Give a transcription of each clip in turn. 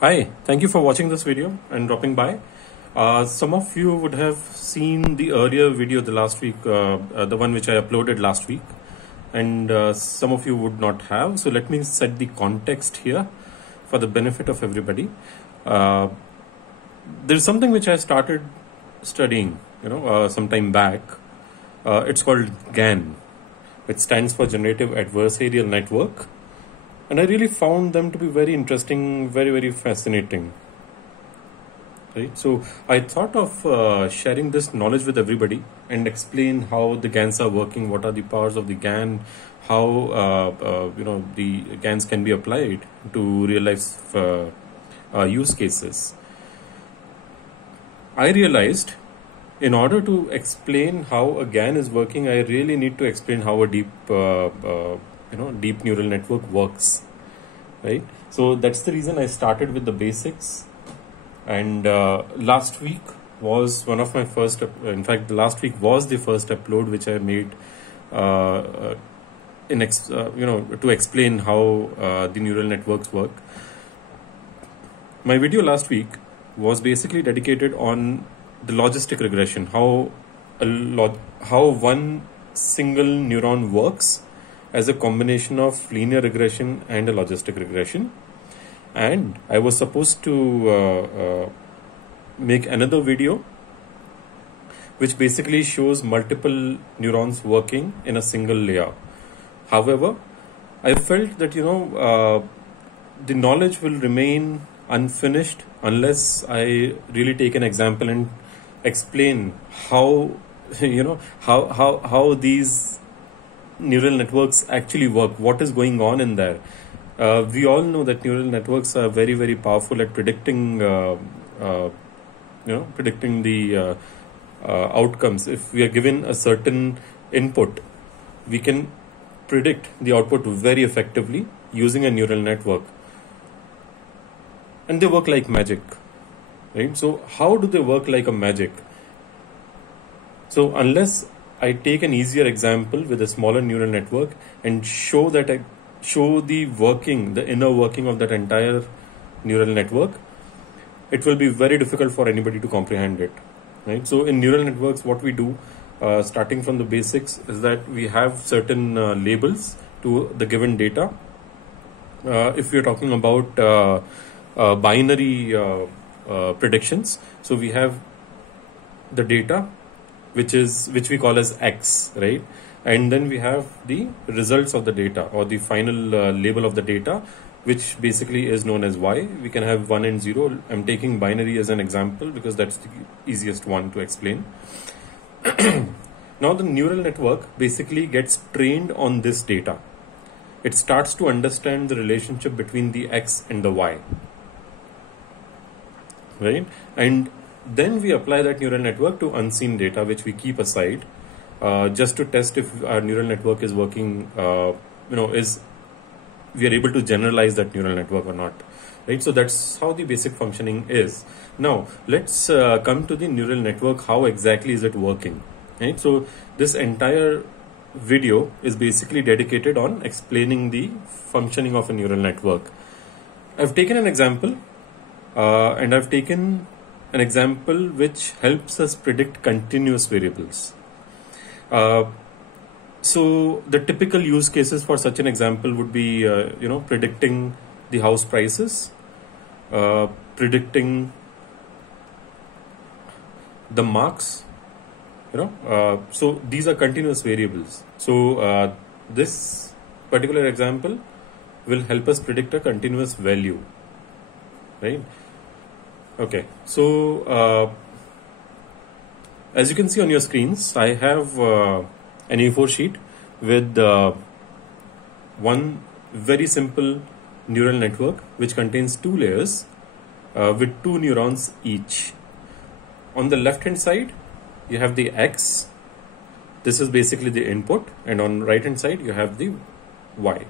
Hi, thank you for watching this video and dropping by. Some of you would have seen the earlier video the last week, the one which I uploaded last week, and some of you would not have. So let me set the context here for the benefit of everybody. There's something which I started studying, some time back. It's called GAN. It stands for Generative Adversarial Network. And I really found them to be very interesting, very fascinating. Right? So I thought of sharing this knowledge with everybody and explain how the GANs are working, what are the powers of the GAN, how the GANs can be applied to real life use cases. I realized in order to explain how a GAN is working, I really need to explain how a deep neural network works, right? So that's the reason I started with the basics. And last week was one of my first, in fact, the last week was the first upload which I made to explain how the neural networks work. My video last week was basically dedicated on the logistic regression, how one single neuron works as a combination of linear regression and a logistic regression. And I was supposed to make another video which basically shows multiple neurons working in a single layer. However, I felt that the knowledge will remain unfinished unless I really take an example and explain how how these neural networks actually work, what is going on in there. We all know that neural networks are very powerful at predicting predicting the outcomes. If we are given a certain input, we can predict the output very effectively using a neural network, and they work like magic, right? So how do they work like a magic? So unless I take an easier example with a smaller neural network and show the inner working of that entire neural network, it will be very difficult for anybody to comprehend it, right? So in neural networks, what we do, starting from the basics, is that we have certain labels to the given data. If we are talking about binary predictions, so we have the data which we call as X, right? And then we have the results of the data, or the final label of the data, which basically is known as Y. We can have 1 and 0. I'm taking binary as an example because that's the easiest one to explain. Now the neural network basically gets trained on this data. It starts to understand the relationship between the X and the Y, right? And then we apply that neural network to unseen data, which we keep aside, just to test if our neural network is working, we are able to generalize that neural network or not, right? So that's how the basic functioning is. Now let's come to the neural network. How exactly is it working, right? So this entire video is basically dedicated on explaining the functioning of a neural network. I've taken an example, and I've taken an example which helps us predict continuous variables. So the typical use cases for such an example would be, predicting the house prices, predicting the marks, so these are continuous variables. So this particular example will help us predict a continuous value, right? Okay, so as you can see on your screens, I have an A4 sheet with one very simple neural network which contains 2 layers with 2 neurons each. On the left hand side, you have the X. This is basically the input, and on right hand side you have the Y.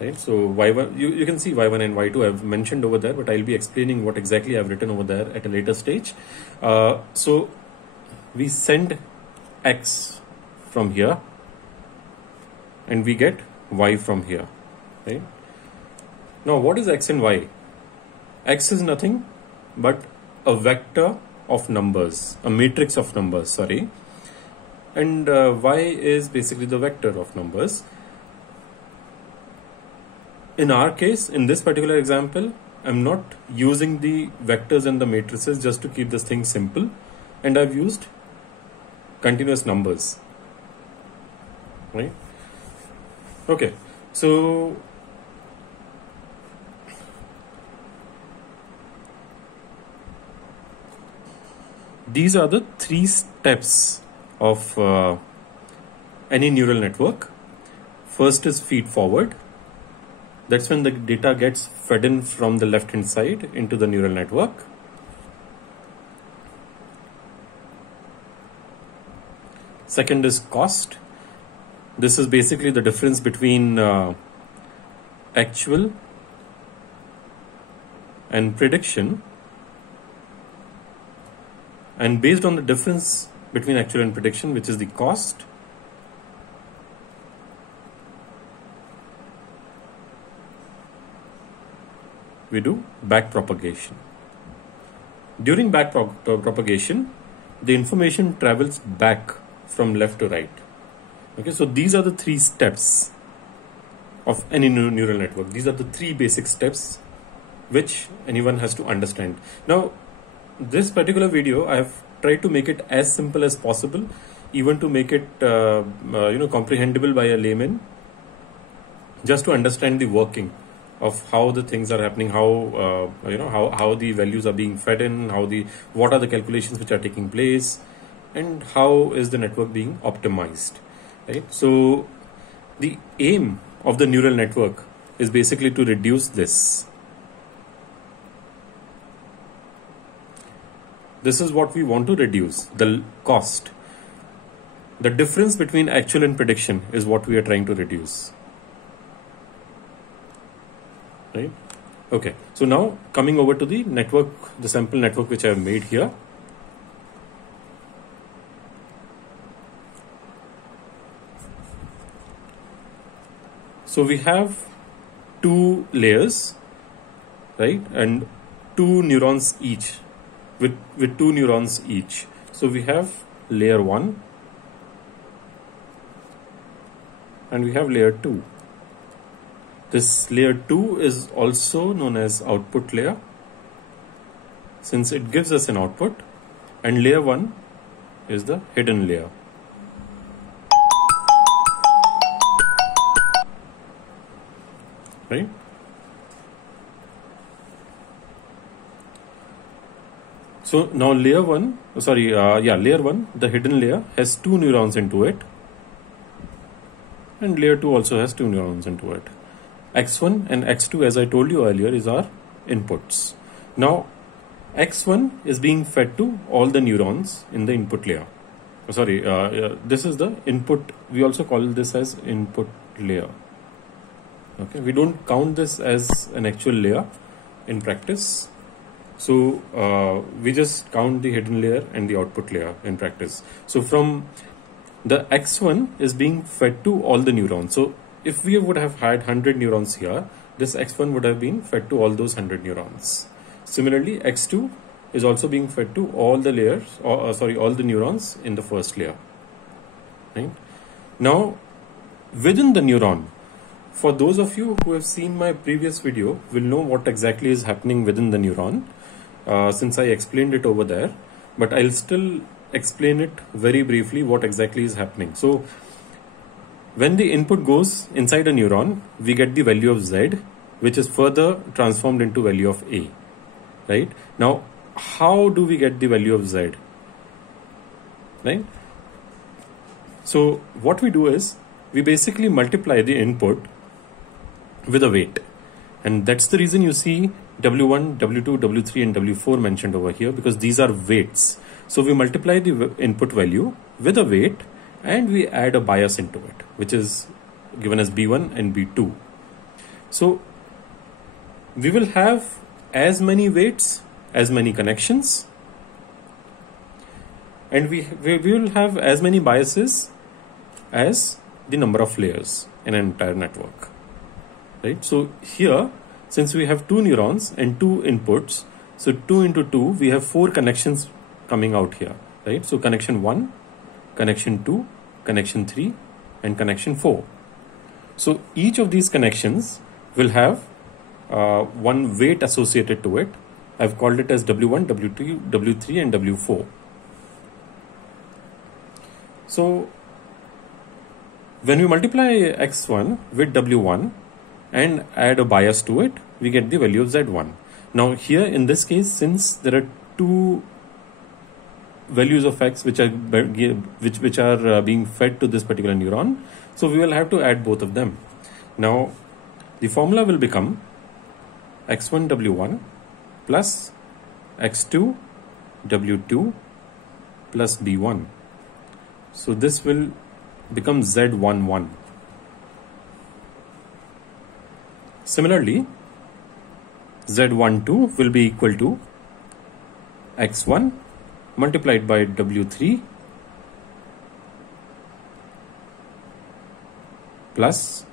Right, so Y1, you can see Y1 and Y2 I've mentioned over there, but I'll be explaining what exactly I've written over there at a later stage. So we send X from here and we get Y from here, right? Now what is X and Y? X is nothing but a vector of numbers, a matrix of numbers, sorry. And Y is basically the vector of numbers. In our case, in this particular example, I'm not using the vectors and the matrices just to keep this thing simple, and I've used continuous numbers, right? Okay, so these are the 3 steps of any neural network. First is feed forward. That's when the data gets fed in from the left hand side into the neural network. Second is cost. This is basically the difference between actual and prediction. And based on the difference between actual and prediction, which is the cost, we do back propagation. During back propagation, the information travels back from left to right. Okay, so these are the 3 steps of any neural network. These are the 3 basic steps which anyone has to understand. Now, this particular video, I have tried to make it as simple as possible, even to make it comprehensible by a layman, just to understand the working of how the things are happening, how how the values are being fed in, what are the calculations which are taking place, and how is the network being optimized, right? So the aim of the neural network is basically to reduce this. This is what we want to reduce, the cost. The difference between actual and prediction is what we are trying to reduce. Right? Okay, so now coming over to the network, the sample network which I have made here. So we have 2 layers, right? And 2 neurons each, with 2 neurons each. So we have layer 1 and we have layer 2. This layer 2 is also known as output layer, since it gives us an output, and layer 1 is the hidden layer. Right? So now layer 1, the hidden layer has 2 neurons into it, and layer 2 also has 2 neurons into it. X1 and X2, as I told you earlier, is our inputs. Now X1 is being fed to all the neurons in the input layer. This is the input. We also call this as input layer. Okay, we don't count this as an actual layer in practice. So we just count the hidden layer and the output layer in practice. So from the X1 is being fed to all the neurons. So if we would have had 100 neurons here, this X1 would have been fed to all those 100 neurons. Similarly, X2 is also being fed to all the layers, all the neurons in the first layer. Right? Now, within the neuron, for those of you who have seen my previous video, will know what exactly is happening within the neuron, since I explained it over there, but I'll still explain it very briefly what exactly is happening. So when the input goes inside a neuron, we get the value of Z, which is further transformed into value of A. Right? Now, how do we get the value of Z? Right? So what we do is, we basically multiply the input with a weight. And that's the reason you see W1, W2, W3 and W4 mentioned over here, because these are weights. So we multiply the input value with a weight and we add a bias into it, which is given as B1 and B2. So we will have as many weights, as many connections, and we will have as many biases as the number of layers in an entire network. Right? So here, since we have 2 neurons and 2 inputs, so 2 into 2, we have 4 connections coming out here, right? So connection 1, connection 2, connection 3, and connection 4. So each of these connections will have one weight associated to it. I've called it as W1, W2, W3, and W4. So when we multiply X1 with W1 and add a bias to it, we get the value of Z1. Now here in this case, since there are 2 values of X which are being fed to this particular neuron, so we will have to add both of them. Now the formula will become X1 W1 plus X2 W2 plus B1. So this will become Z11. Similarly, Z12 will be equal to X1 multiplied by W3 plus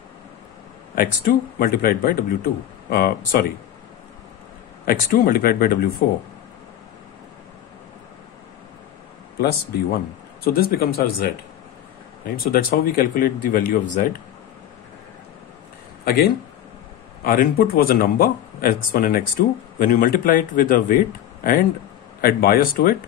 X2 multiplied by W2. X2 multiplied by W4 plus B1. So this becomes our Z, right? So that's how we calculate the value of Z. Again, our input was a number, X1 and X2. When we multiply it with a weight and add bias to it,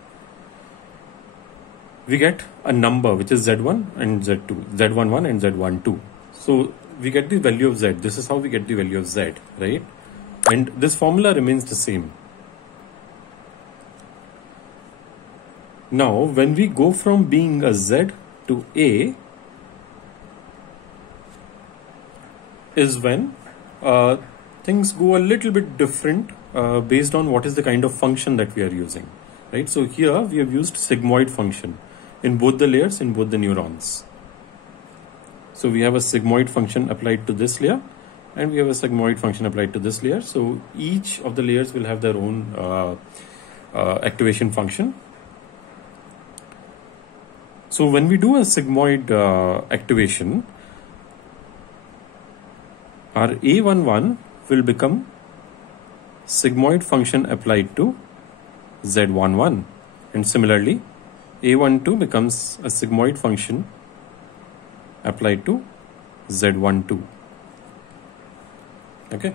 we get a number which is Z1 and Z2, Z11 and Z12. So we get the value of Z. This is how we get the value of Z, right? And this formula remains the same. Now, when we go from being a Z to A, is when things go a little bit different based on what is the kind of function that we are using, right? So here we have used sigmoid function in both the layers, in both the neurons. So we have a sigmoid function applied to this layer, and we have a sigmoid function applied to this layer. So each of the layers will have their own activation function. So when we do a sigmoid activation, our A11 will become sigmoid function applied to Z11, and similarly A12 becomes a sigmoid function applied to Z12. Okay,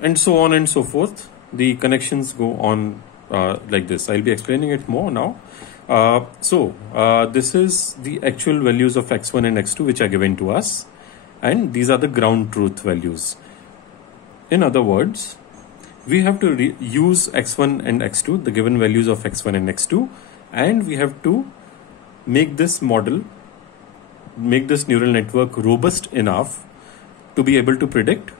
and so on and so forth. The connections go on like this. I'll be explaining it more now. This is the actual values of X1 and X2 which are given to us, and these are the ground truth values. In other words, we have to use X1 and X2, the given values of X1 and X2, and we have to make this model, make this neural network robust enough to be able to predict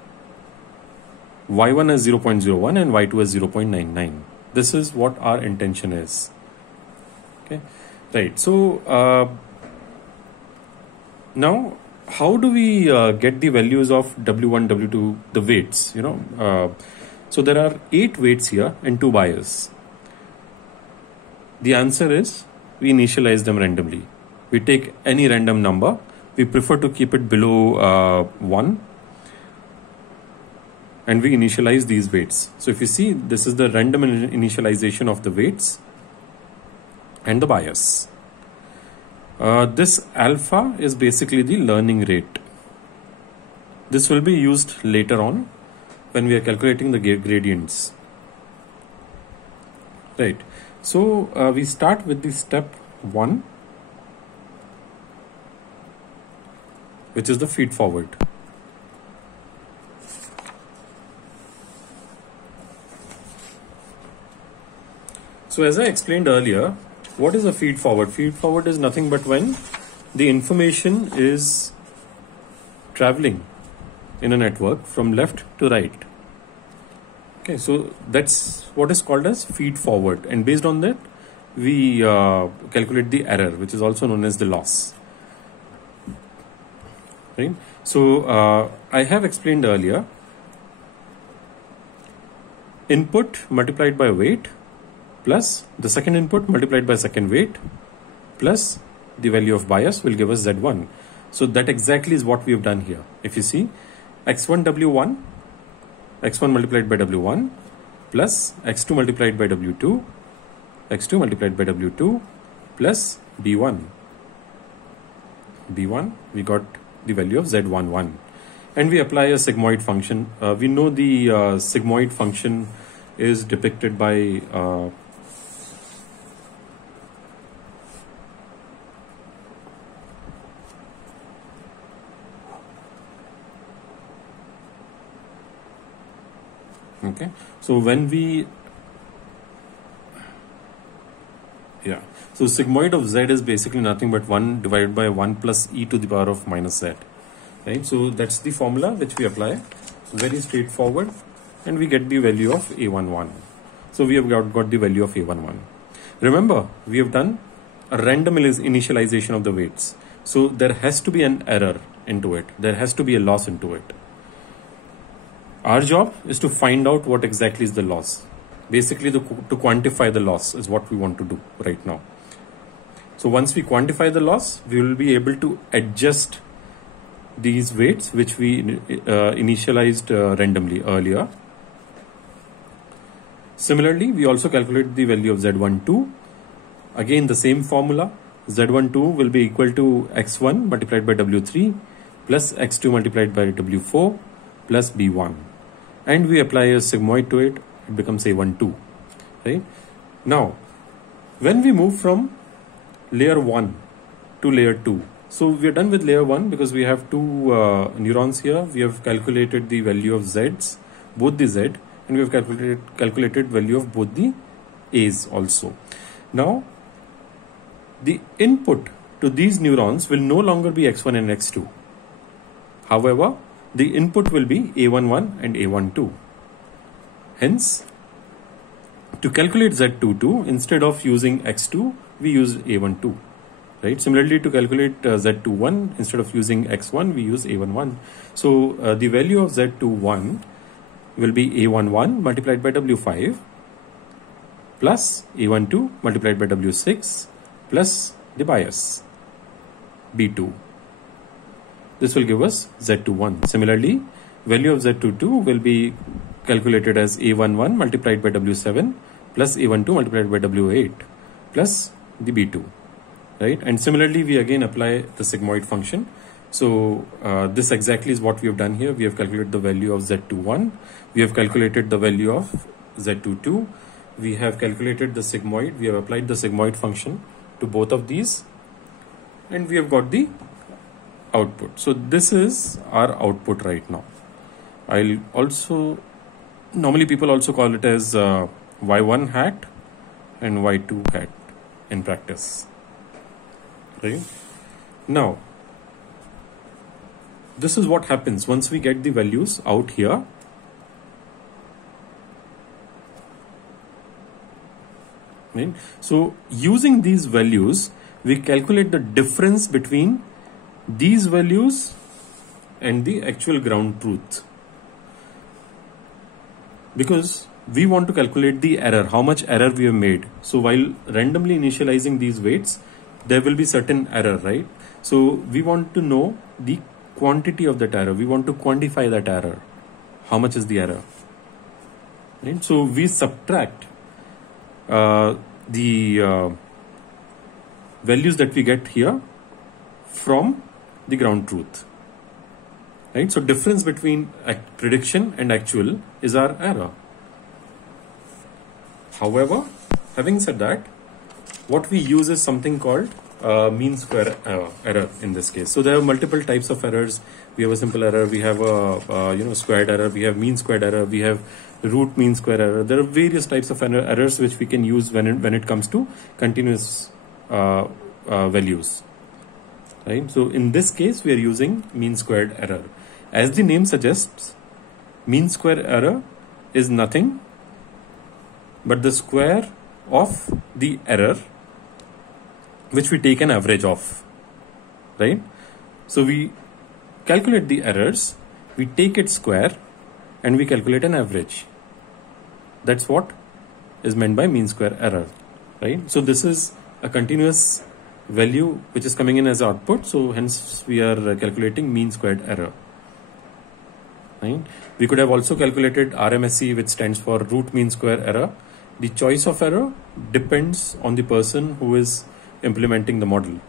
Y1 as 0.01 and Y2 as 0.99. This is what our intention is. Okay, right. So now, how do we get the values of W1, W2, the weights? So there are 8 weights here and 2 bias. The answer is we initialize them randomly. We take any random number. We prefer to keep it below 1. And we initialize these weights. So if you see, this is the random initialization of the weights and the bias. This alpha is basically the learning rate. This will be used later on when we are calculating the gradients. Right. So we start with the step 1, which is the feed forward. So as I explained earlier, what is a feed forward? Feed forward is nothing but when the information is traveling in a network from left to right. Okay, so that's what is called as feed forward, and based on that we calculate the error, which is also known as the loss. Right? So I have explained earlier, input multiplied by weight plus the second input multiplied by second weight plus the value of bias will give us Z1. So that exactly is what we have done here. If you see, X1 W1 x1 multiplied by w1 plus x2 multiplied by w2, x2 multiplied by w2 plus b1. b1, we got the value of z11, and we apply a sigmoid function. We know the sigmoid function is depicted by okay, so when we so sigmoid of z is basically nothing but 1 divided by 1 plus e to the power of minus z, right? So that's the formula which we apply. Very straightforward, and we get the value of a11. So we have got the value of a11. Remember, we have done a random initialization of the weights, so there has to be an error into it, there has to be a loss into it. Our job is to find out what exactly is the loss. Basically, to quantify the loss is what we want to do right now. So once we quantify the loss, we will be able to adjust these weights which we initialized randomly earlier. Similarly, we also calculate the value of z12. Again, the same formula. z12 will be equal to x1 multiplied by w3 plus x2 multiplied by w4 plus b1. And we apply a sigmoid to it. It becomes a12, right? Now, when we move from layer 1 to layer 2, so we are done with layer 1 because we have two neurons here. We have calculated the value of z's, both the z, and we have calculated value of both the a's also. Now, the input to these neurons will no longer be x1 and x2. However, the input will be a11 and a12. Hence, to calculate z22, instead of using x2, we use a12. Right? Similarly, to calculate z21, instead of using x1, we use a11. So the value of z21 will be a11 multiplied by w5 plus a12 multiplied by w6 plus the bias b2. This will give us z21. Similarly, value of z22 will be calculated as a11 multiplied by w7 plus a12 multiplied by w8 plus the b2, right? And similarly, we again apply the sigmoid function. So this exactly is what we have done here. We have calculated the value of z21, we have calculated the value of z22, we have calculated the sigmoid, we have applied the sigmoid function to both of these, and we have got the output. So this is our output right now. I'll also, normally people also call it as y1 hat and y2 hat in practice, right? Now, this is what happens once we get the values out here. Right? So using these values, we calculate the difference between these values and the actual ground truth, because we want to calculate the error, how much error we have made. So while randomly initializing these weights, there will be certain error, right? So we want to know the quantity of that error. We want to quantify that error. How much is the error? Right? So we subtract the values that we get here from the ground truth. Right? So difference between prediction and actual is our error. However, having said that, what we use is something called mean square error in this case. So there are multiple types of errors. We have a simple error, we have a squared error, we have mean squared error, we have root mean square error. There are various types of errors which we can use when it comes to continuous values. Right? So in this case, we are using mean squared error. As the name suggests, mean square error is nothing but the square of the error which we take an average of, right? So we calculate the errors, we take its square, and we calculate an average. That's what is meant by mean square error, right? So this is a continuous value which is coming in as output, so hence we are calculating mean squared error. right? We could have also calculated RMSE, which stands for root mean square error. The choice of error depends on the person who is implementing the model.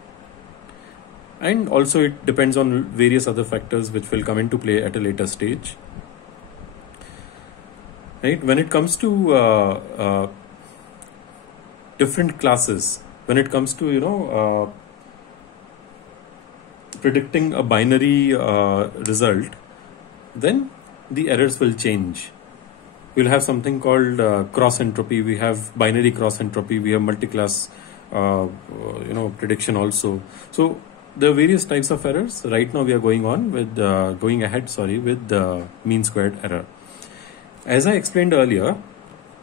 And also it depends on various other factors which will come into play at a later stage. Right? When it comes to different classes, when it comes to predicting a binary result, then the errors will change. We'll have something called cross entropy. We have binary cross entropy. We have multi-class prediction also. So there are various types of errors. Right now we are going ahead with the mean squared error. As I explained earlier,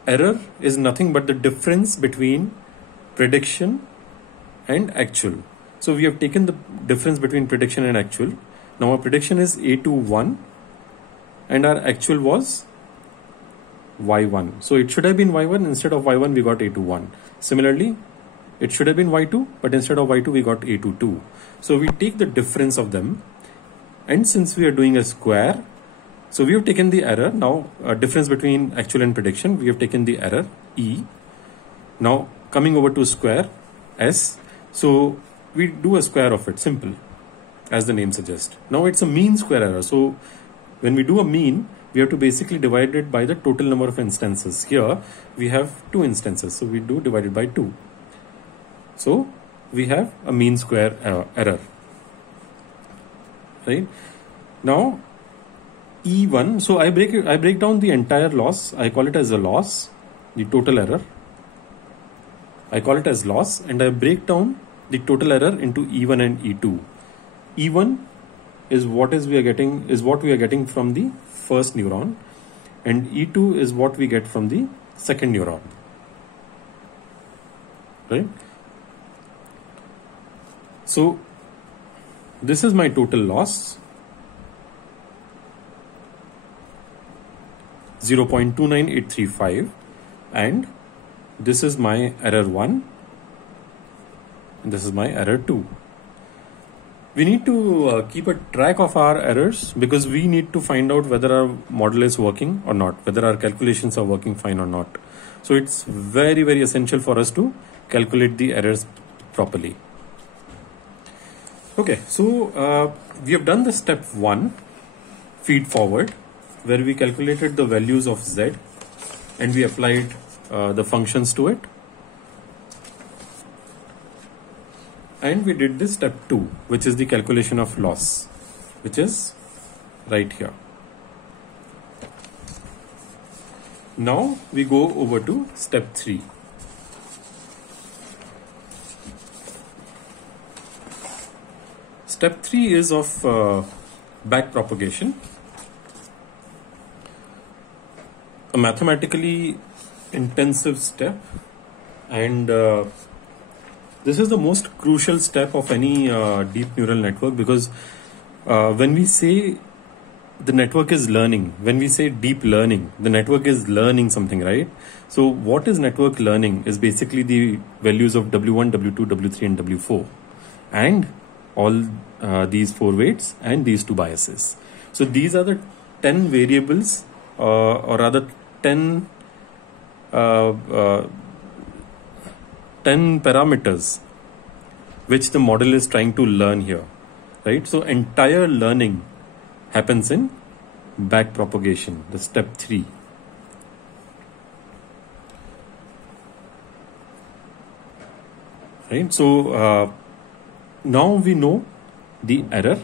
error is nothing but the difference between prediction and actual. So we have taken the difference between prediction and actual. Now our prediction is A21 and our actual was Y1. So it should have been Y1. Instead of Y1 we got A21. Similarly, it should have been Y2, but instead of Y2 we got A22. So we take the difference of them, and since we are doing a square, so we have taken the error. Now difference between actual and prediction, we have taken the error E. Now coming over to square S, so we do a square of it, simple, as the name suggests. Now it's a mean square error. So when we do a mean, we have to basically divide it by the total number of instances. Here we have 2 instances, so we do divide it by 2. So we have a mean square error. Right? Now E1, so I break down the entire loss. I call it as a loss, the total error. I call it as loss, and I break down the total error into E1 and E2. E1 is what we are getting from the first neuron, and E2 is what we get from the second neuron. Right? So this is my total loss, 0.29835, and this is my error 1, and this is my error 2. We need to keep a track of our errors, because we need to find out whether our model is working or not, whether our calculations are working fine or not. So it's very, very essential for us to calculate the errors properly. Okay, so we have done the step 1, feed forward, where we calculated the values of Z and we applied the functions to it. And we did this step 2, which is the calculation of loss, which is right here. Now we go over to step 3. Step 3 is of back propagation, a mathematically intensive step, and this is the most crucial step of any deep neural network, because when we say the network is learning, when we say deep learning, the network is learning something, right? So what is network learning is basically the values of W1, W2, W3 and W4, and all these 4 weights and these 2 biases. So these are the 10 variables, or rather 10 parameters which the model is trying to learn here, right? So entire learning happens in back propagation, the step 3. Right? So now we know the error.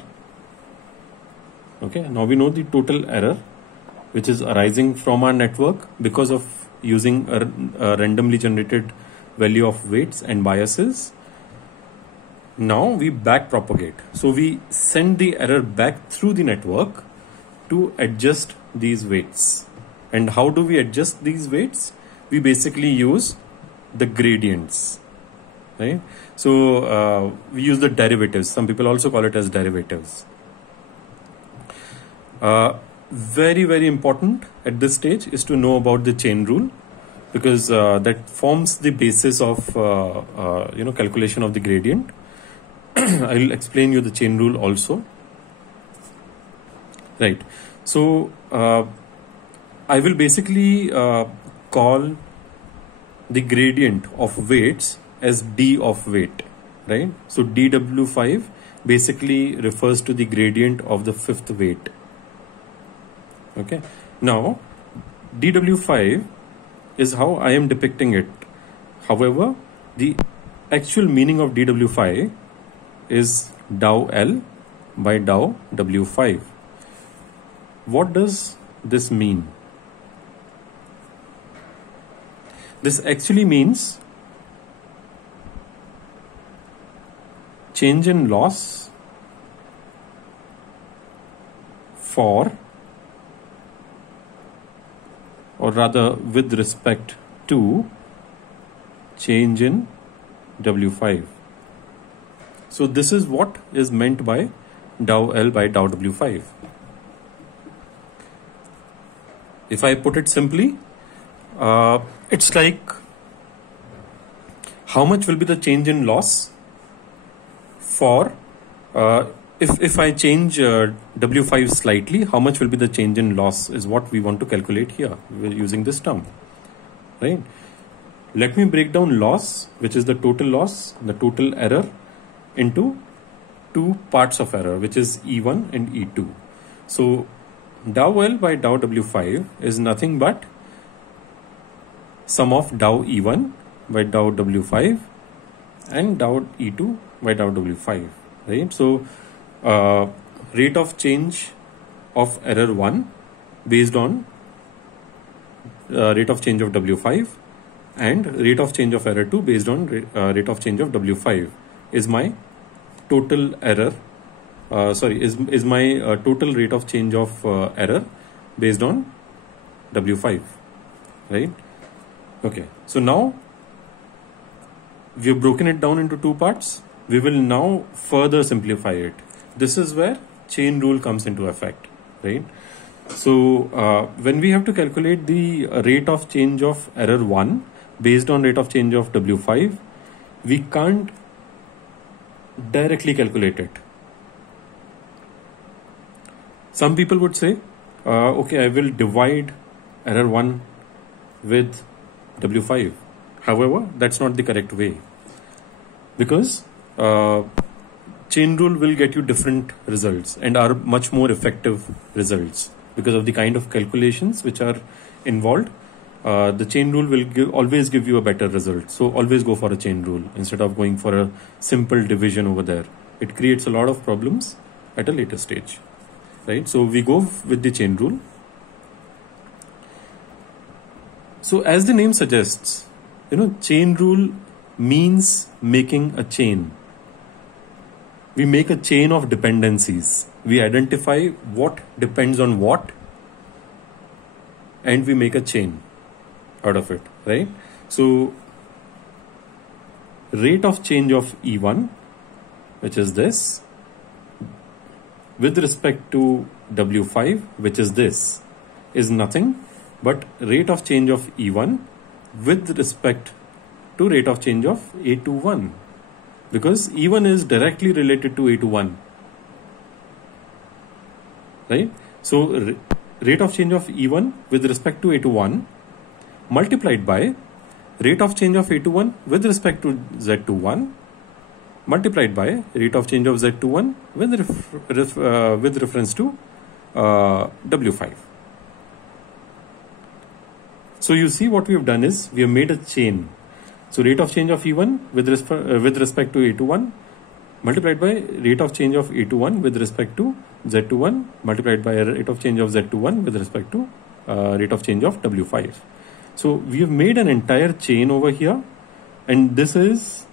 Okay, now we know the total error which is arising from our network because of using a randomly generated value of weights and biases. Now we back propagate. So we send the error back through the network to adjust these weights. And how do we adjust these weights? We basically use the gradients, right? So we use the derivatives. Some people also call it as derivatives. Very, very important at this stage is to know about the chain rule, because that forms the basis of calculation of the gradient. I'll explain you the chain rule also. Right. So I will basically call the gradient of weights as d of weight, right? So dw5 basically refers to the gradient of the fifth weight. Okay, now dw5 is how I am depicting it. However, the actual meaning of dw5 is dou L by dou w5. What does this mean? This actually means change in loss for, or rather with respect to, change in W5. So this is what is meant by dou L by dou W5. If I put it simply, it's like how much will be the change in loss for, if I change W5 slightly, how much will be the change in loss is what we want to calculate here. We're using this term, right? Let me break down loss, which is the total loss, the total error, into two parts of error, which is E1 and E2. So dou L by dou W5 is nothing but sum of dou E1 by dou W5 and dou E2 by dou W5, right? So rate of change of error 1 based on rate of change of W5 and rate of change of error 2 based on rate of change of W5 is my total error, is my total rate of change of error based on W5, right? Okay, so now we have broken it down into two parts. We will now further simplify it. This is where chain rule comes into effect, right? So when we have to calculate the rate of change of error 1 based on rate of change of W5, we can't directly calculate it. Some people would say, okay, I will divide error 1 with W5. However, that's not the correct way, because chain rule will get you different results and are much more effective results because of the kind of calculations which are involved. The chain rule will always give you a better result. So always go for a chain rule instead of going for a simple division over there. It creates a lot of problems at a later stage, right? So we go with the chain rule. So as the name suggests, chain rule means making a chain. We make a chain of dependencies. We identify what depends on what, and we make a chain out of it, right? So rate of change of E1, which is this, with respect to W5, which is this, is nothing but rate of change of E1 with respect to rate of change of A21, because E1 is directly related to A21, right? So rate of change of E1 with respect to A21 multiplied by rate of change of A21 with respect to Z21 multiplied by rate of change of Z21 with reference to W5. So you see what we have done is we have made a chain. So rate of change of E1 with respect to A21 multiplied by rate of change of A21 with respect to Z21 multiplied by rate of change of Z21 with respect to rate of change of W5. So we have made an entire chain over here, and this is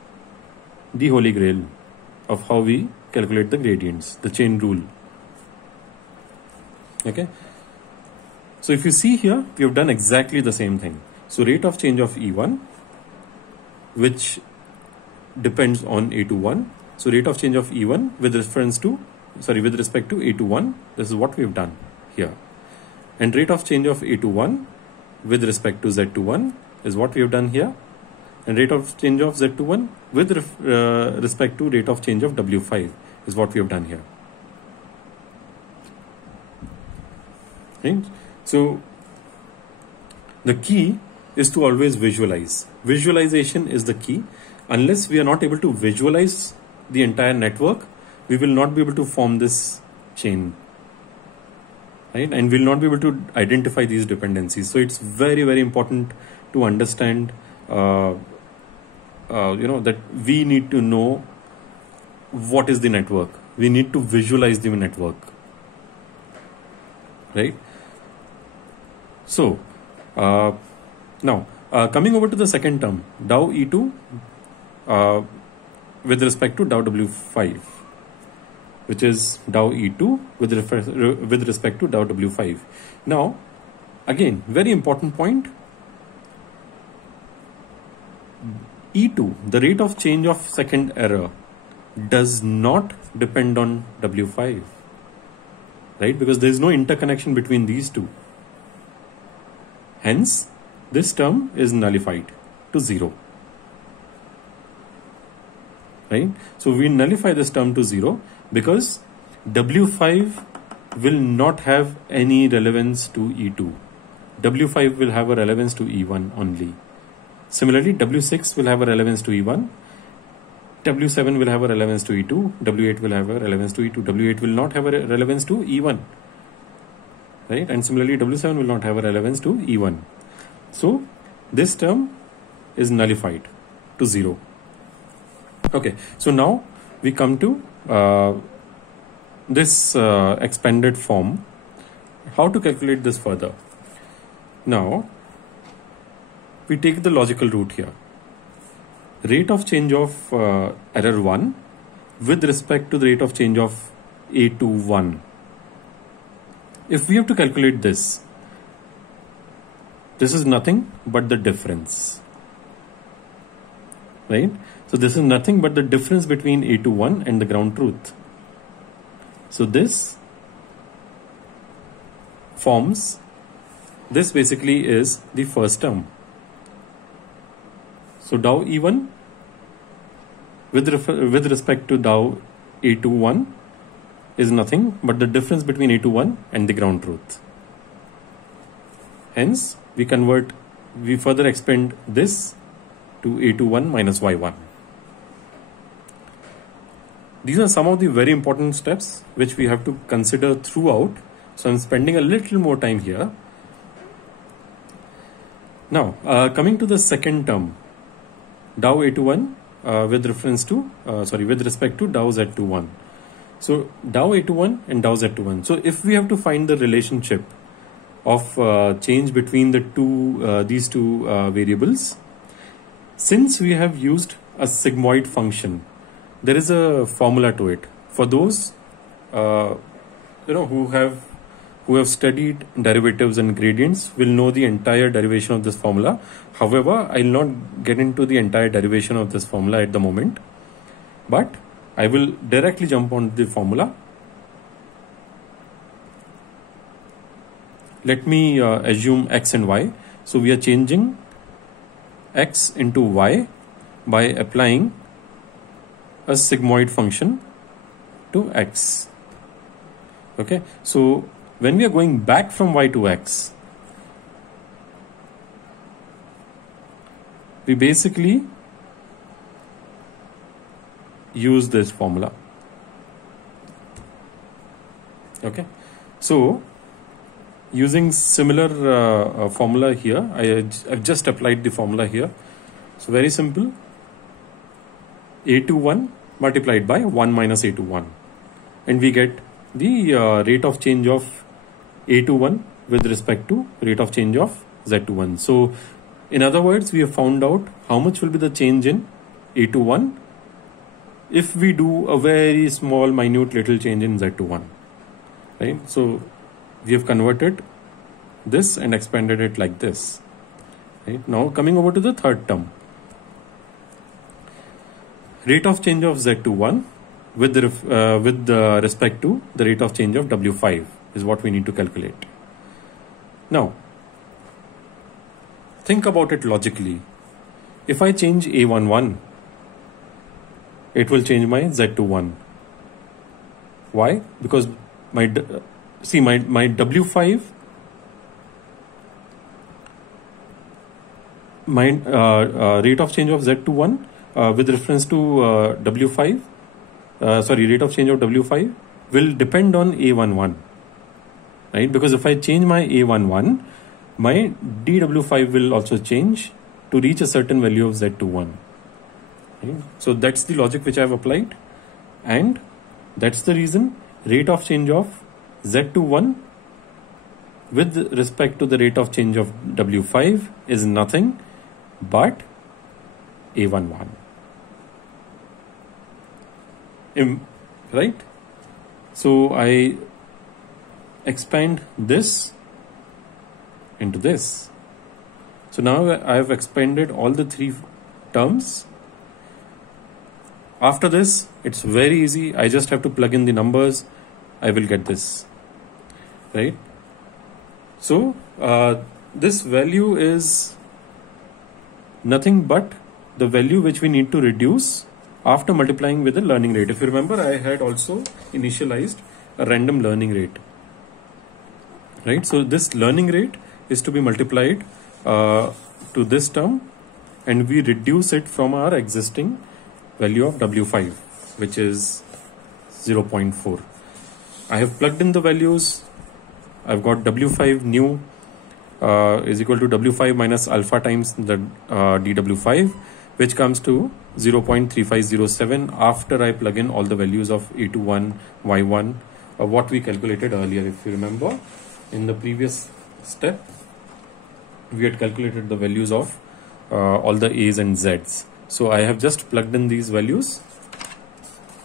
the holy grail of how we calculate the gradients, the chain rule. Okay. So if you see here, we have done exactly the same thing. So rate of change of E1, which depends on A21. So rate of change of E1 with respect to A21, this is what we have done here. And rate of change of A21 with respect to Z21 is what we have done here. And rate of change of Z21 with respect to rate of change of W5 is what we have done here. right? So the key is to always visualize. Visualization is the key. Unless we are not able to visualize the entire network, we will not be able to form this chain, right? And we'll not be able to identify these dependencies. So it's very, very important to understand, that we need to know what is the network. We need to visualize the network, right? So now coming over to the second term, dow E2 with respect to dow W5, which is dow E2 with respect to dow W5. Now, again, very important point. E2, the rate of change of second error, does not depend on W5, right? Because there is no interconnection between these two. Hence, this term is nullified to 0. Right? So we nullify this term to 0 because W5 will not have any relevance to E2. W5 will have a relevance to E1 only. Similarly, W6 will have a relevance to E1. W7 will have a relevance to E2. W8 will have a relevance to E2. W8 will not have a relevance to E1. Right? And similarly, W7 will not have a relevance to E1. So this term is nullified to 0. Okay, so now we come to this expanded form. How to calculate this further? Now, we take the logical route here. Rate of change of error 1 with respect to the rate of change of A21. If we have to calculate this, this is nothing but the difference, right? So this is nothing but the difference between A21 and the ground truth. So this forms, this basically is the first term. So dow E1 with respect to dow A21 is nothing but the difference between A21 and the ground truth. Hence, we further expand this to A21 minus Y1. These are some of the very important steps which we have to consider throughout. So I'm spending a little more time here. Now, coming to the second term, dow A21 with respect to dow Z21. So dow A21 and dow Z21. So if we have to find the relationship of change between these two variables, since we have used a sigmoid function, there is a formula to it. For those who have studied derivatives and gradients will know the entire derivation of this formula. However, I'll not get into the entire derivation of this formula at the moment, but I will directly jump on the formula. Let me assume x and y. So we are changing x into y by applying a sigmoid function to x. Okay, so when we are going back from y to x, we basically use this formula. Okay, so using similar formula here, I've just applied the formula here. So very simple. A21 multiplied by 1 minus A21, and we get the rate of change of A21 with respect to rate of change of Z21. So in other words, we have found out how much will be the change in A21 if we do a very small minute little change in Z21, right? So we have converted this and expanded it like this, right? Now coming over to the third term, rate of change of Z21 with respect to the rate of change of W5 is what we need to calculate. Now, think about it logically. If I change A11, it will change my Z21. Why? Because my W5 my rate of change of Z to 1 with reference to W5, rate of change of W5 will depend on A11, right? Because if I change my A11, my DW5 will also change to reach a certain value of Z to 1. Right? So that's the logic which I have applied, and that's the reason rate of change of Z to 1 with respect to the rate of change of W5 is nothing but A11. Right? So I expand this into this. So now I have expanded all the three terms. After this, it's very easy. I just have to plug in the numbers. I will get this, right? So this value is nothing but the value which we need to reduce after multiplying with the learning rate. If you remember, I had also initialized a random learning rate, right? So this learning rate is to be multiplied to this term, and we reduce it from our existing value of W5, which is 0.4. I have plugged in the values. I've got W5 new is equal to W5 minus alpha times the DW5, which comes to 0.3507 after I plug in all the values of A21, Y1, what we calculated earlier. If you remember, in the previous step, we had calculated the values of all the A's and Z's. So I have just plugged in these values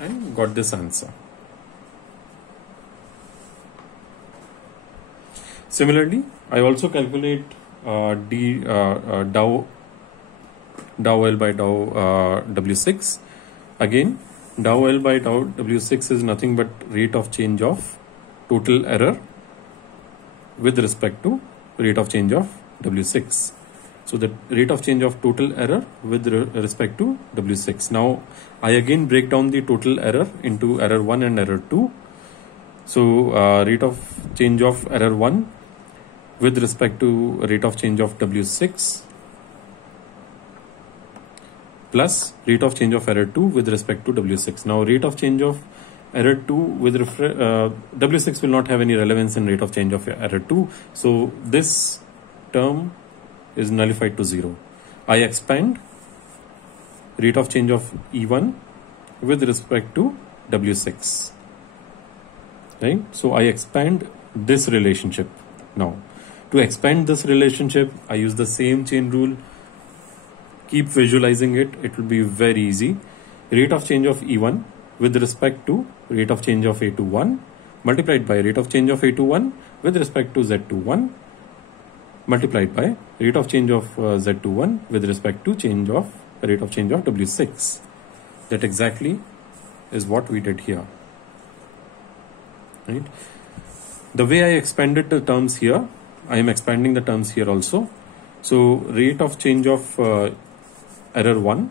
and got this answer. Similarly, I also calculate dow L by dow W6. Again, dow L by dow W6 is nothing but rate of change of total error with respect to rate of change of W6. So the rate of change of total error with respect to W6. Now I again break down the total error into error 1 and error 2. So rate of change of error 1 with respect to rate of change of W6 plus rate of change of error 2 with respect to W6. Now rate of change of error 2 with W6 will not have any relevance in rate of change of error 2. So this term is nullified to 0. I expand rate of change of E1 with respect to W6. Right? So I expand this relationship. Now to expand this relationship, I use the same chain rule. Keep visualizing it. It will be very easy. Rate of change of E1 with respect to rate of change of A21 multiplied by rate of change of A21 with respect to Z21 multiplied by rate of change of Z21 with respect to rate of change of W6. That exactly is what we did here. Right? The way I expanded the terms here, I am expanding the terms here also. So rate of change of error 1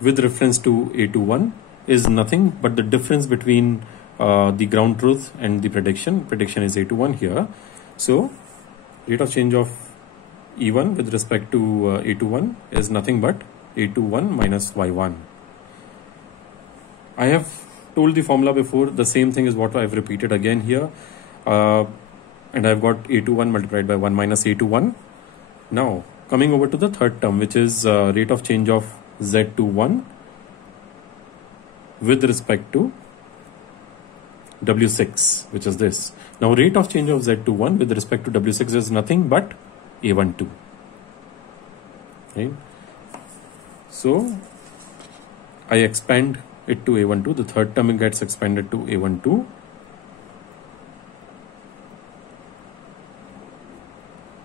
with reference to A21 is nothing but the difference between the ground truth and the prediction. Prediction is A21 here. So rate of change of E1 with respect to A21 is nothing but A21 minus Y1. I have told the formula before. The same thing is what I've repeated again here. And I've got A21 multiplied by 1 minus A21. Now coming over to the third term, which is rate of change of Z21 with respect to W6, which is this. Now rate of change of Z21 with respect to W6 is nothing but A12. Right? So I expand it to A12. The third term gets expanded to A12.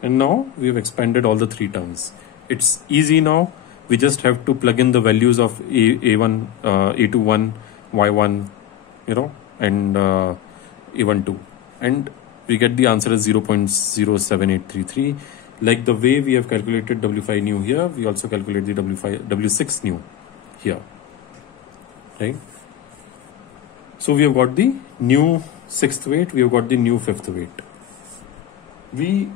And now we have expanded all the three terms. It's easy now. We just have to plug in the values of A1, A21, Y1, and A12. And we get the answer as 0.07833. Like the way we have calculated W5 new here, we also calculate the W6 new here. Right? So we have got the new 6th weight, we have got the new 5th weight. We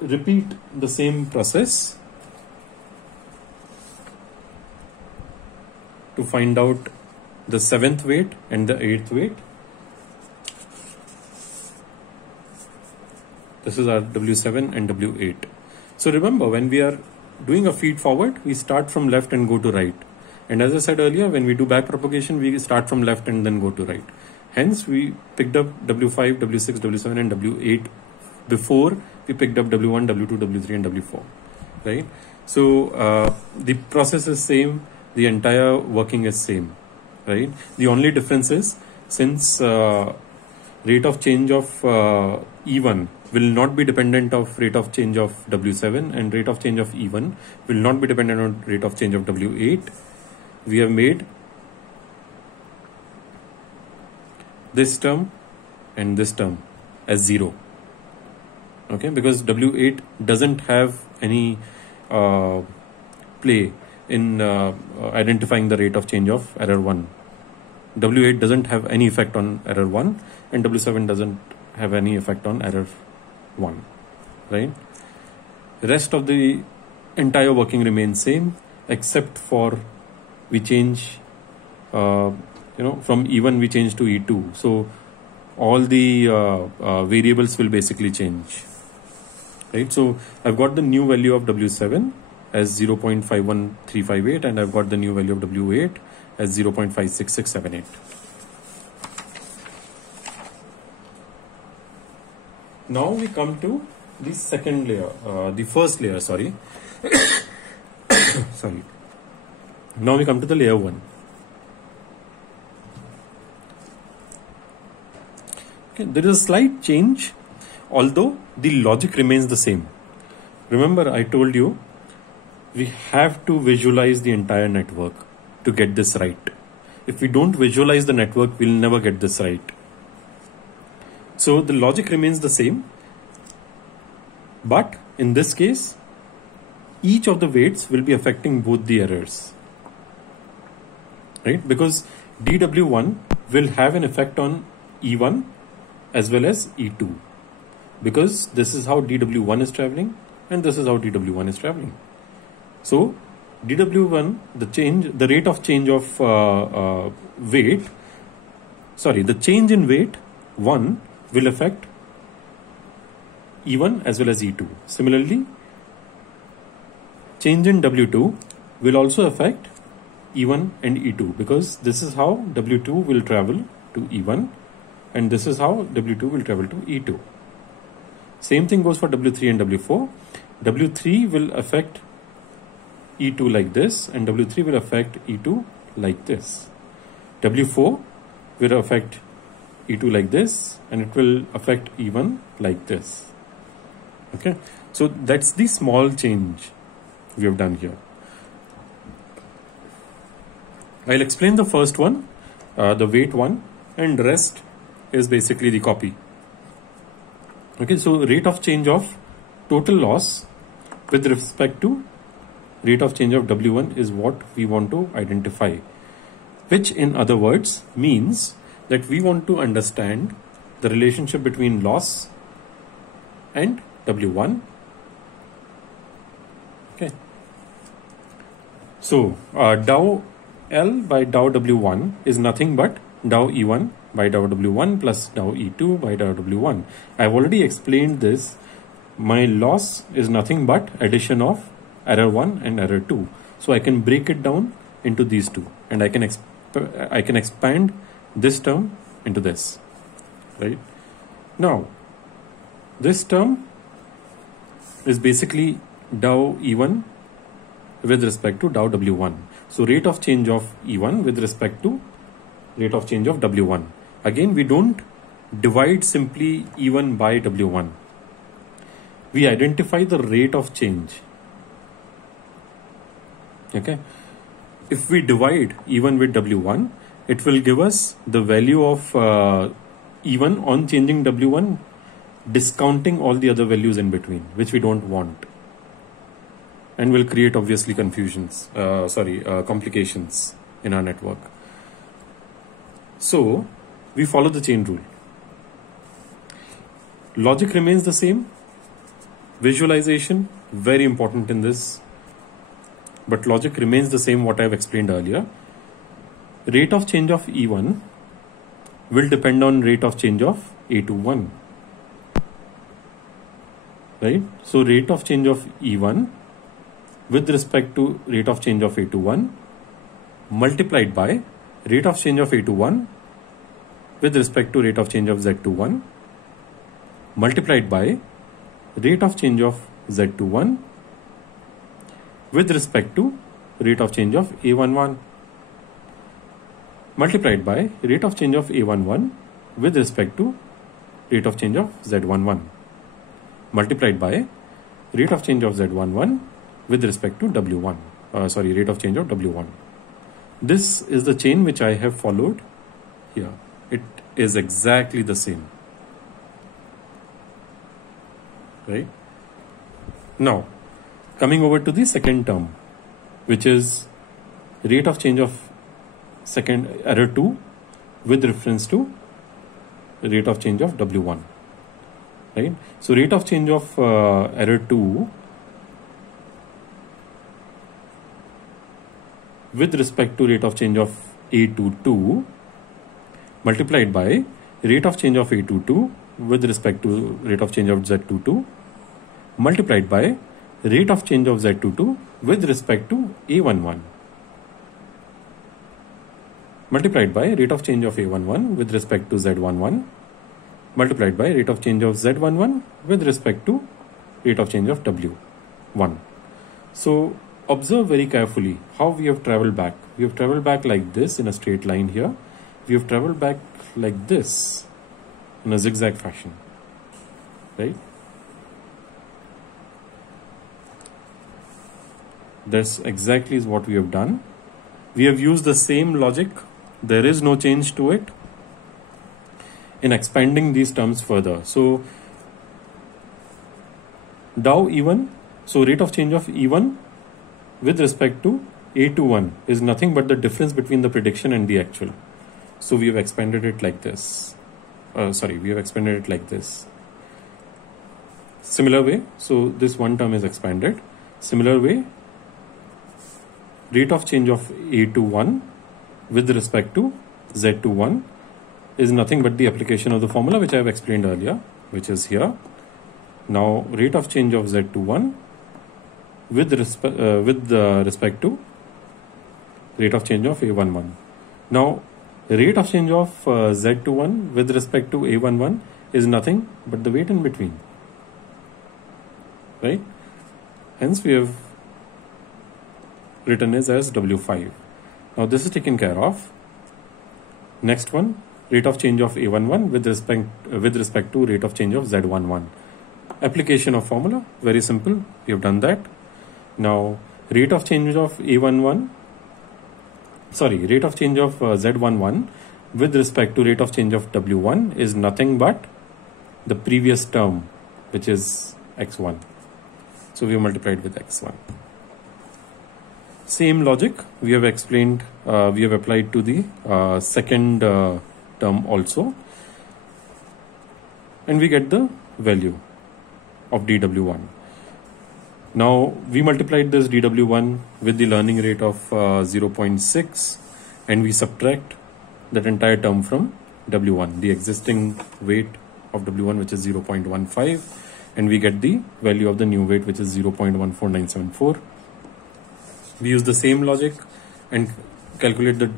repeat the same process to find out the 7th weight and the 8th weight. This is our W7 and W8. So remember, when we are doing a feed forward, we start from left and go to right. And as I said earlier, when we do back propagation, we start from left and then go to right. Hence, we picked up W5, W6, W7 and W8 before we picked up W1, W2, W3 and W4. Right? So the process is same. The entire working is same. Right? The only difference is, since rate of change of E1 will not be dependent of rate of change of W7, and rate of change of E1 will not be dependent on rate of change of W8, we have made this term and this term as 0. Okay, because W8 doesn't have any play in identifying the rate of change of error 1. W8 doesn't have any effect on error 1, and W7 doesn't have any effect on error 1. Right? The rest of the entire working remains same, except for we change from E1 we change to E2. So all the variables will basically change. Right? So I've got the new value of W7 as 0.51358, and I've got the new value of W8 as 0.56678. Now we come to the second layer, the first layer, sorry. Sorry. Now we come to the layer 1. Okay, there is a slight change, although the logic remains the same. Remember, I told you we have to visualize the entire network to get this right. If we don't visualize the network, we'll never get this right. So the logic remains the same, but in this case, each of the weights will be affecting both the errors. Right? Because DW1 will have an effect on E1 as well as E2, because this is how DW1 is traveling and this is how DW1 is traveling. So DW1, the rate of change of the change in weight 1 will affect E1 as well as E2. Similarly, change in W2 will also affect E1 and E2, because this is how W2 will travel to E1 and this is how W2 will travel to E2. Same thing goes for W3 and W4. W3 will affect E2 like this, and W3 will affect E2 like this. W4 will affect E2 like this, and it will affect E1 like this. Okay, so that's the small change we have done here. I'll explain the first one, the weight one, and rest is basically the copy. Okay, so rate of change of total loss with respect to rate of change of W1 is what we want to identify, which in other words means that we want to understand the relationship between loss and W1. Okay, so dou L by dou W1 is nothing but dou E1 by dou W1 plus dou E2 by dou W1. I've already explained this. My loss is nothing but addition of error 1 and error 2. So I can break it down into these two, and I can expand this term into this. Right? Now, this term is basically dou E1 with respect to dou W1. So rate of change of E1 with respect to rate of change of W1. Again, we don't divide simply E1 by W1. We identify the rate of change. Okay. If we divide E1 with W1, it will give us the value of E1 on changing W1, discounting all the other values in between, which we don't want, and will create obviously complications in our network. So we follow the chain rule. Logic remains the same. Visualization, very important in this, but logic remains the same what I have explained earlier. Rate of change of E1 will depend on rate of change of A21. Right? So rate of change of E1 with respect to rate of change of A21 multiplied by rate of change of A21 with respect to rate of change of Z21 multiplied by rate of change of Z21 with respect to rate of change of A11 multiplied by rate of change of A11 with respect to rate of change of Z11 multiplied by rate of change of Z11 with respect to W1. Rate of change of W1. This is the chain which I have followed here. It is exactly the same. Right? Now, coming over to the second term, which is rate of change of second error 2 with reference to rate of change of W1. Right? So rate of change of error 2 with respect to rate of change of A22 multiplied by rate of change of A22 with respect to rate of change of Z22 multiplied by rate of change of Z22 with respect to A11 multiplied by rate of change of A11 with respect to Z11 multiplied by rate of change of Z11 with respect to rate of change of W1. So observe very carefully how we have traveled back. We have traveled back like this in a straight line here. We have traveled back like this in a zigzag fashion. Right? This exactly is what we have done. We have used the same logic. There is no change to it in expanding these terms further. So dow E1, so rate of change of E1 with respect to A21 is nothing but the difference between the prediction and the actual. So we have expanded it like this. We have expanded it like this. Similar way, so this one term is expanded. Similar way, rate of change of A21 with respect to Z21 is nothing but the application of the formula which I have explained earlier, which is here. Now rate of change of Z21 with respect to rate of change of A11. Now rate of change of Z21 with respect to A11 is nothing but the weight in between. Right? Hence we have written it as W5. Now this is taken care of. Next one, rate of change of A11 with respect to rate of change of Z11. Application of formula, very simple. We have done that. Now rate of change of Z11 with respect to rate of change of W1 is nothing but the previous term, which is X1. So we have multiplied with X1. Same logic we have explained, we have applied to the second term also, and we get the value of dW1. Now we multiplied this dW1 with the learning rate of 0.6 and we subtract that entire term from W1, the existing weight of W1, which is 0.15, and we get the value of the new weight, which is 0.14974. We use the same logic and calculate the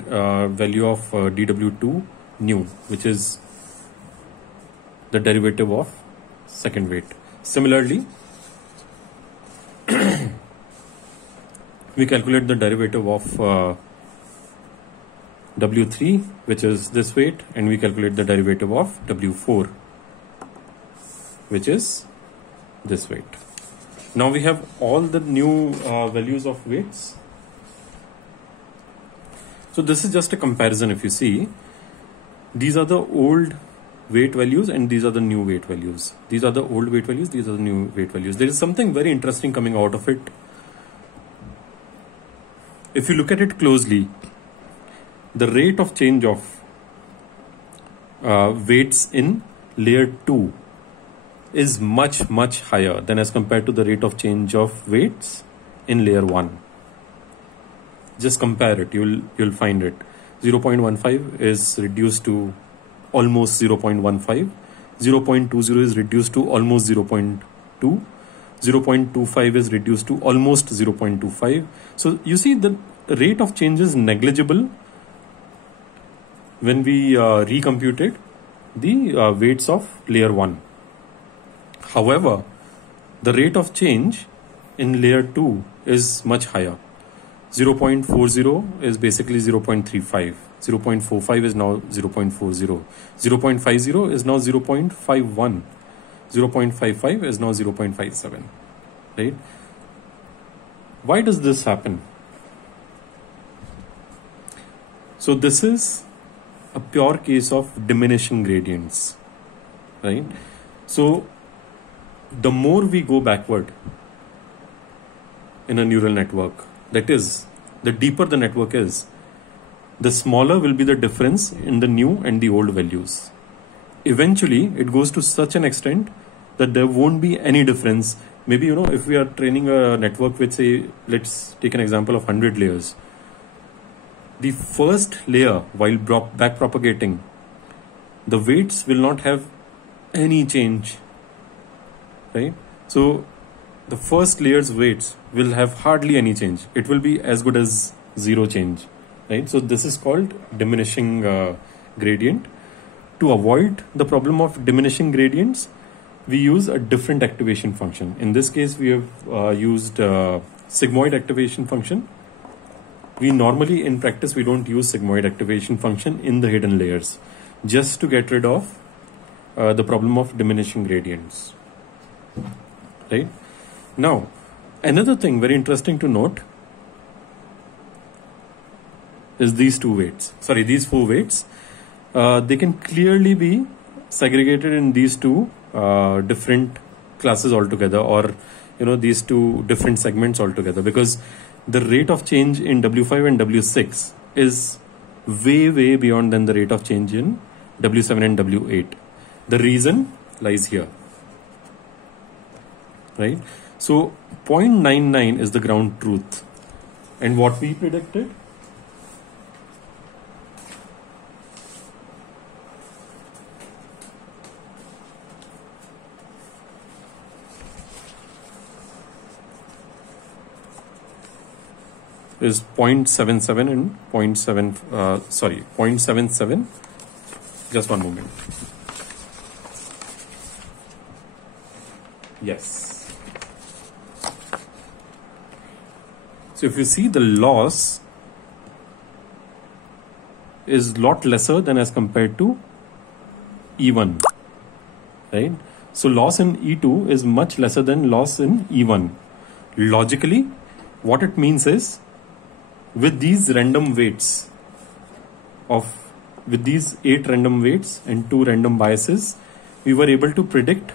value of dW2 new, which is the derivative of second weight. Similarly, we calculate the derivative of W3, which is this weight, and we calculate the derivative of W4, which is this weight. Now we have all the new values of weights. So this is just a comparison. If you see, these are the old weight values and these are the new weight values. These are the old weight values, these are the new weight values. There is something very interesting coming out of it. If you look at it closely, the rate of change of weights in layer 2 is much higher than as compared to the rate of change of weights in layer 1. Just compare it, you'll find it. 0.15 is reduced to almost 0.15. 0.20 is reduced to almost 0.2. 0.25 is reduced to almost 0.25. So you see the rate of change is negligible when we recomputed the weights of layer 1. However, the rate of change in layer 2 is much higher. 0.40 is basically 0.35. 0.45 is now 0.40. 0.50 is now 0.51. 0.55 is now 0.57. Right? Why does this happen? So this is a pure case of diminishing gradients. Right? So the more we go backward in a neural network, that is, the deeper the network is, the smaller will be the difference in the new and the old values. Eventually, it goes to such an extent that there won't be any difference. Maybe, if we are training a network with, say, let's take an example of 100 layers. The first layer, while back propagating, the weights will not have any change, right? So the first layer's weights will have hardly any change. It will be as good as zero change, right? So this is called diminishing gradient. To avoid the problem of diminishing gradients, we use a different activation function. In this case, we have used sigmoid activation function. We normally, in practice, we don't use sigmoid activation function in the hidden layers, just to get rid of the problem of diminishing gradients, right? Now, another thing very interesting to note is these four weights. They can clearly be segregated in these two different classes altogether, or these two different segments altogether, because the rate of change in W5 and W6 is way beyond than the rate of change in W7 and W8. The reason lies here, right? So 0.99 is the ground truth, and what we predicted is 0.77 and 0.77. Just one moment. Yes. So if you see, the loss is lot lesser than as compared to E1, right? So loss in E2 is much lesser than loss in E1. Logically, what it means is, with these random weights with these 8 random weights and 2 random biases, we were able to predict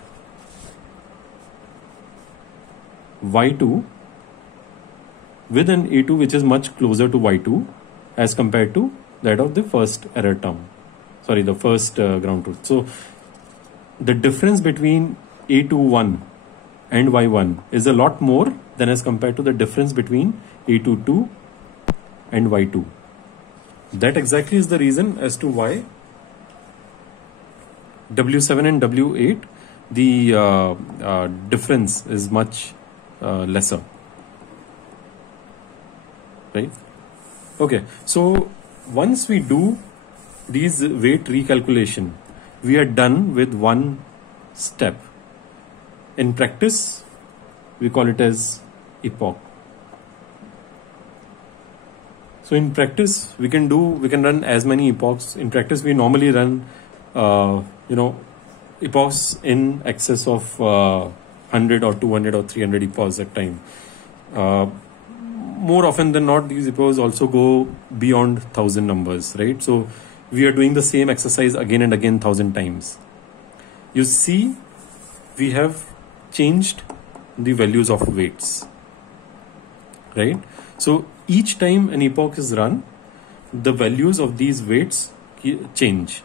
Y2 with an A2 which is much closer to Y2 as compared to that of the first error term. The first ground truth. So the difference between A21 and Y1 is a lot more than as compared to the difference between A22 and Y2. That exactly is the reason as to why W7 and W8, the difference is much lesser, right? Okay, so once we do these weight recalculation, we are done with one step. In practice, we call it as epoch. So in practice, we can run as many epochs. In practice, we normally run, epochs in excess of 100 or 200 or 300 epochs at time. More often than not, these epochs also go beyond 1,000 numbers, right? So we are doing the same exercise again and again 1,000 times. You see, we have changed the values of weights, right? So each time an epoch is run, the values of these weights change,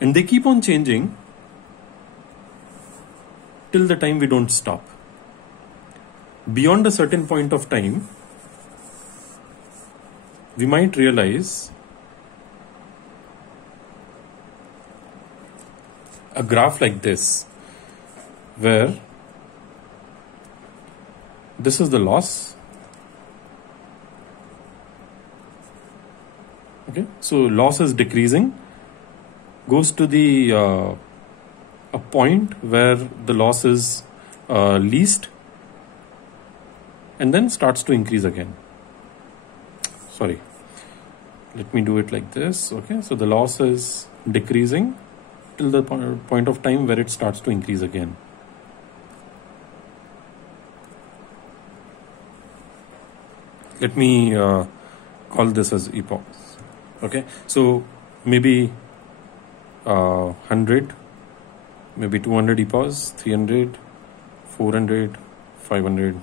and they keep on changing till the time we don't stop. Beyond a certain point of time, we might realize a graph like this, where this is the loss. Okay, so loss is decreasing, goes to the a point where the loss is least, and then starts to increase again. Sorry, let me do it like this. Okay, so the loss is decreasing till the point of time where it starts to increase again. Let me call this as epochs. Okay, so maybe 100, maybe 200 epochs, 300, 400, 500,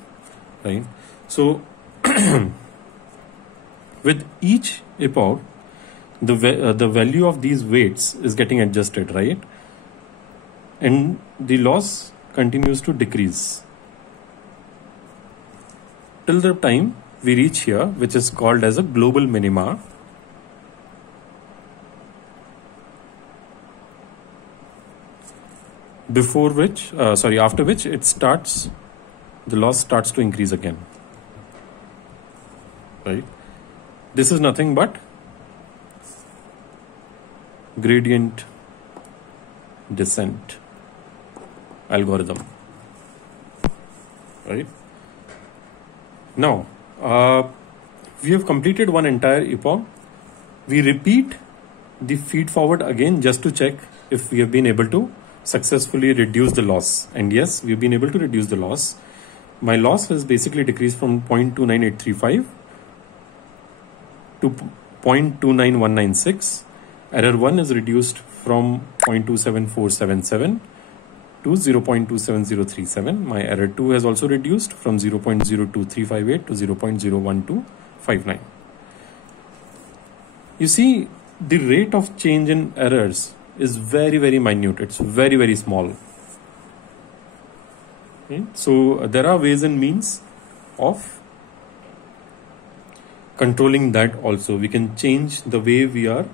right? So with each epoch, the value of these weights is getting adjusted, right? And the loss continues to decrease till the time we reach here, which is called as a global minima. After which the loss starts to increase again, right? This is nothing but gradient descent algorithm, right? Now, we have completed one entire epoch. We repeat the feed forward again just to check if we have been able to successfully reduce the loss. And yes, we've been able to reduce the loss. My loss has basically decreased from 0.29835 to 0.29196. Error 1 is reduced from 0.27477 to 0.27037. My error 2 has also reduced from 0.02358 to 0.01259. You see, the rate of change in errors is very, very minute. It's very, very small. Okay? So there are ways and means of controlling that also. We can change the way we are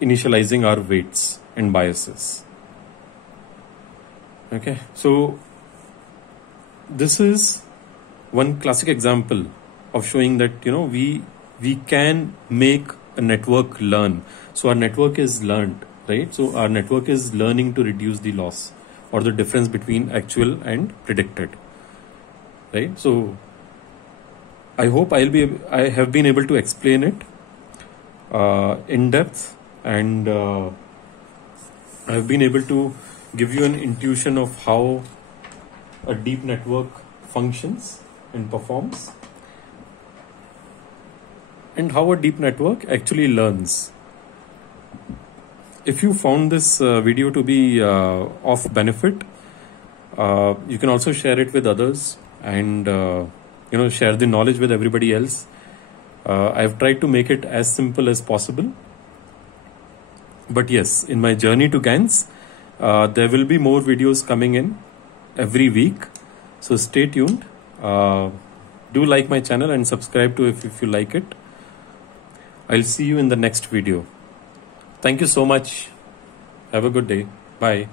initializing our weights and biases. Okay, so this is one classic example of showing that, you know, we can make a network learn. So our network is learned, right? So our network is learning to reduce the loss or the difference between actual and predicted, right? So I hope I have been able to explain it in depth, and I have been able to give you an intuition of how a deep network functions and performs, and how a deep network actually learns. If you found this video to be of benefit, you can also share it with others, and share the knowledge with everybody else. I've tried to make it as simple as possible. But yes, in my journey to GANs, there will be more videos coming in every week. So stay tuned. Do like my channel and subscribe to if you like it. I'll see you in the next video. Thank you so much. Have a good day. Bye.